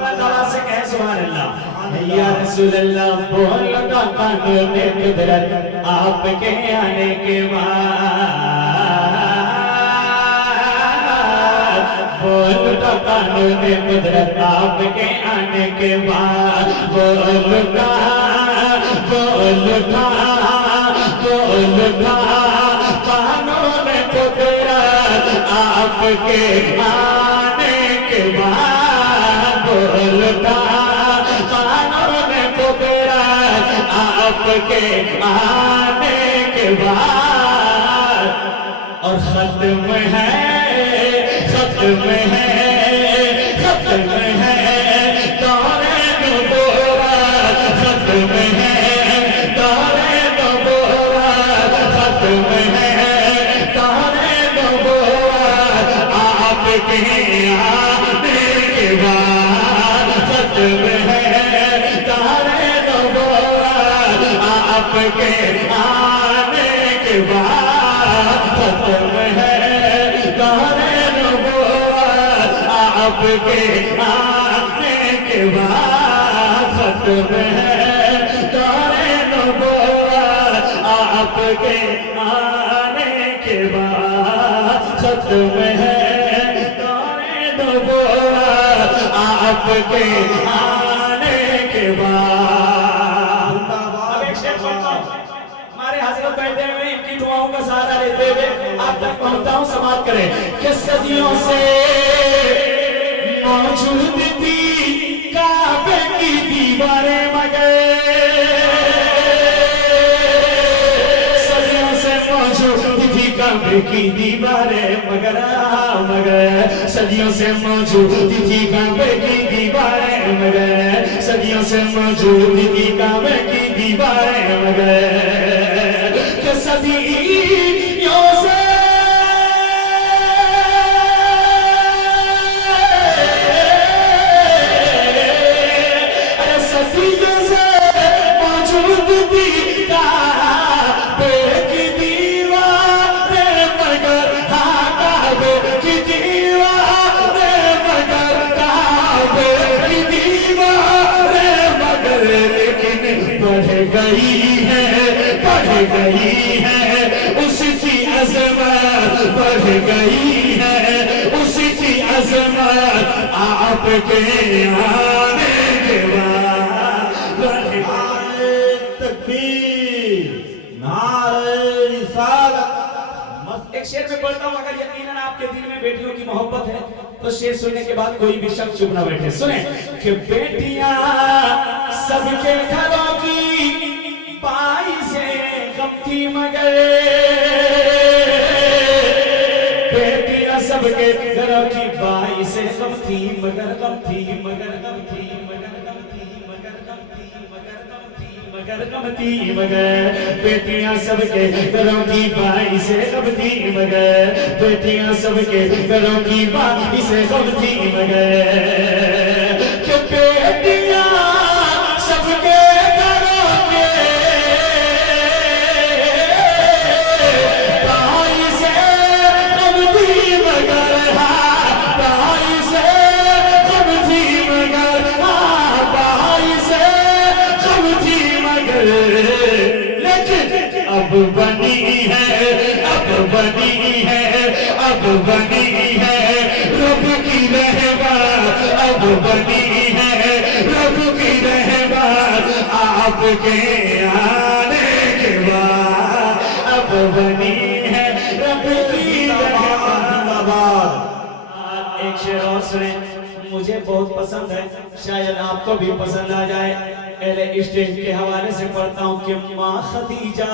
ताला से कहे सुभान अल्लाह। या रसूल अल्लाह बोल का कानून कुदरत आपके आने के बाद, बोल का कानून कुदरत आपके आने के बाद, बोल का कानून कुदरत आपके आने के बाद, बोल का आपके आने के बाद। और खत्म है दौरे नबूवत, खत्म है दौरे नबूवत, खत्म है दौरे नबूवत आपके आने के बाद, खत्म है दौरे नबूवत आपके आने के बाद, खत्म है दौरे नबूवत आपके आने के बाद, खत्म है दौरे नबूवत आपके आने के बाद, खत्म है दौरे नबूवत आपके आने के बाद। अब एक शेर पढ़ता हूं, हमारे हजरत बैठे हुए इनकी दुआओं का सहारा लेते हुए आप तक पहुंचता हूं, समाप्त करें कि सदियों से मौजूद थी काबे की दीवारें मगर, सदियों से मौजूद थी काबे की दीवारें मगर, सदियों से मौजूद थी काबे की दीवारें मगर, सदियों से मौजूद थी काबे की दीवारें मगर, कि सदियों से मौजूद थी काबे की दीवारें मगर, काबे की दीवारें मगर, काबे की दीवारें मगर, लेकिन बढ़ गई है उसकी अज़मत, बढ़ गई है उसकी अज़मत आपके आने के बाद, बढ़ गई। तकबीर, नारे रिसालत। एक शेर में पढ़ता हूं, अगर यकीनन आपके दिल में बेटियों की मोहब्बत है तो शेर सुनने के बाद कोई भी शख्स चुप ना बैठे। सुने कि बेटियां सबके घरों की पाई से कम थी मगर, बेटियां सबके घरों की पाई से कम थी मगर, कम थी मगर, कम थी मगर, कम थी मगर, कम थी मगर, कम थी मगर, कम थी मगर, बेटियां सबके घरों की पाई से कम थी मगर, बेटियां सबके घरों की पाई से कम थी मगर, कि बेटियां सबके अब बनी है, अब बनी है, अब बनी है रब की रहमत, अब बनी है रब की रहमत आपके आने के बाद, अब बनी है रब की रहमत। एक शेर और सुने, मुझे बहुत पसंद है, शायद आपको भी पसंद आ जाए। पहले स्टेज के हवाले से पढ़ता हूँ कि माँ खदीजा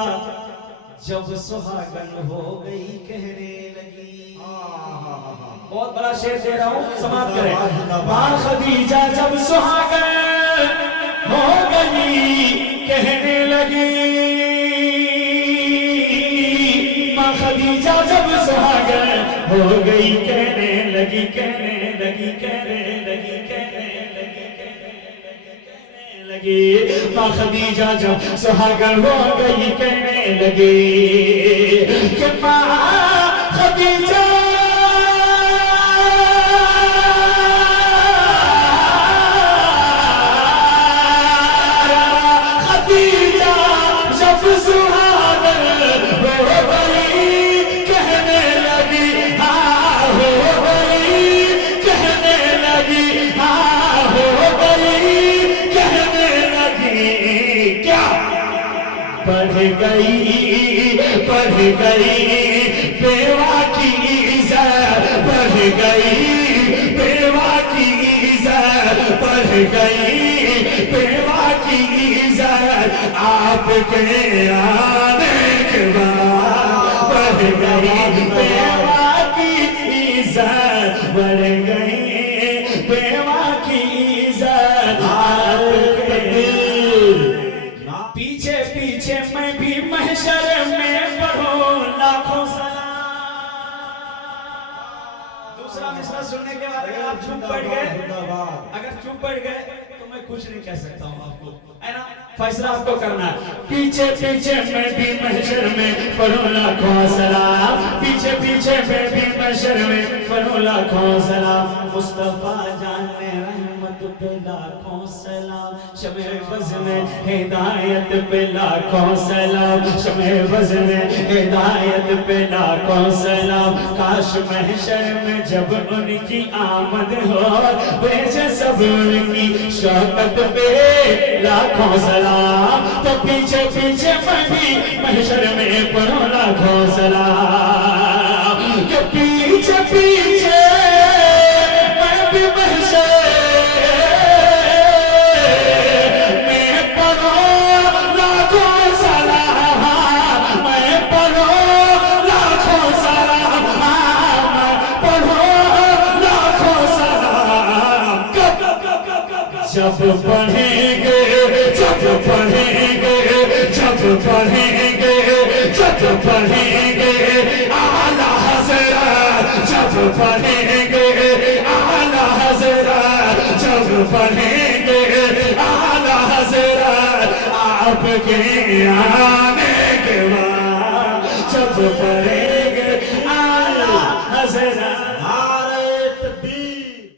जब सुहागन हो गई कहने लगी। बहुत बड़ा शेर दे रहा हूँ, समाप्त करें। माँ खदीजा जब सुहागन हो गई कहने लगी, माँ खदीजा जब सुहागन हो गई कहने लगी, कहने लगी, कहने लगी, कहने लगी, माँ खदीजा जब सुहागन हो गई कहने लगी कि माँ खदीजा गई, बेवा की इज्जत बढ़ गई, बेवा की इज्जत बढ़ गई, बेवा की इज्जत आपके आने के बाद बढ़ गई, बेवा की इज्जत बढ़ गई, बेवा की इज्जत आपके। पीछे पीछे मैं भी महशर में पढ़ूं लाखों सलाम। दूसरा मिसरा सुनने के बाद अगर आप चुप बैठ गए तो मैं कुछ नहीं कह सकता हूँ आपको, है ना? फैसला आपको करना है। पीछे पीछे मैं भी महशर में पढ़ूं लाखों सलाम, पीछे पीछे मैं भी महशर में पढ़ूं लाखों सलाम। मुस्तफा जान में रहमत पे लाखों सलाम, शमे बज़ में हिदायत पे लाखों सलाम, शमे बज़ में हिदायत पे लाखों सलाम। काश महशर में जब उनकी आमद हो, भेजे सब उनकी शौकत पे लाखों सलाम। तो पीछे पीछे मैं भी महशर में पढ़ूं लाखों सलाम, कि पीछे पीछे मैं भी महशर में पढ़ूं लाखों सलाम, मैं पढ़ूं लाखों सलाम, मैं पढ़ूं लाखों सलाम। जब पढ़ेंगे, जब पढ़ेंगे, जब पढ़ेंगे, जब पढ़ेंगे आला हज़रत, जब पढ़ेंगे आला हज़रत, जब पढ़ेंगे आला हज़रत आपके